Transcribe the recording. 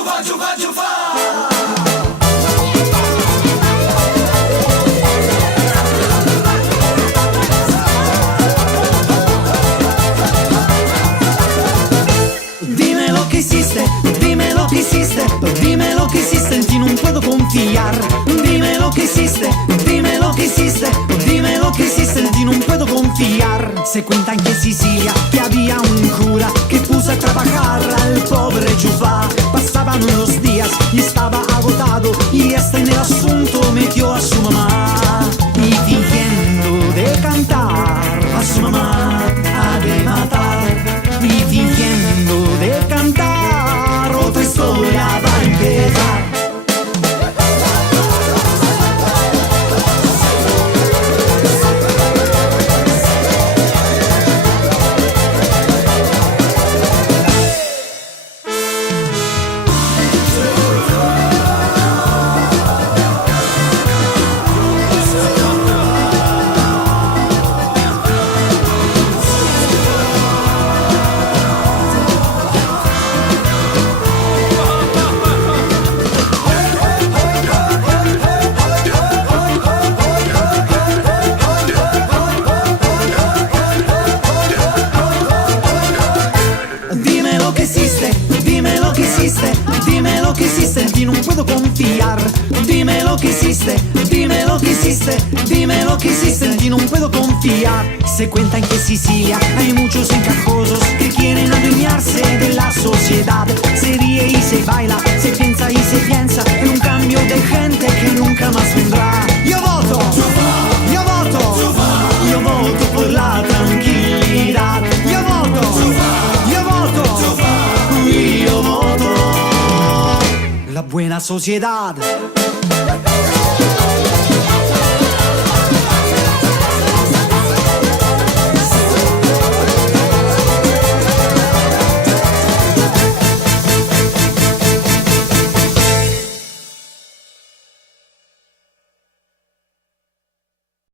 chufa, chufa, chufa. Dime lo que hiciste, dime lo que hiciste, dime lo que hiciste, en ti non puedo confiar. Dime lo que hiciste, dime lo que hiciste, dime lo que hiciste, en ti non puedo confiar. Se cuenta en que Sicilia que había un cura que puso a trabajar al pobre Jufá. Pasaban los días y estaba agotado y hasta en el asunto metió a su mamá. Y fingiendo de cantar a su mamá ha de matar. Y fingiendo de cantar otra historia va a empezar. Dime lo que hiciste, dime lo que hiciste, dime lo que hiciste, en ti non puedo confiar. Dime lo que hiciste, dime lo que hiciste, dime lo que hiciste, en ti non puedo confiar. Se cuenta en que Sicilia hay muchos encajosos que quieren adueñarse de la sociedad. Se ríe y se baila, se piensa y se piensa en un cambio de gente que nunca más vendrá. Yo voto, yo voto, yo voto por la tranquilidad. Yo voto, yo voto, yo voto la buena sociedad.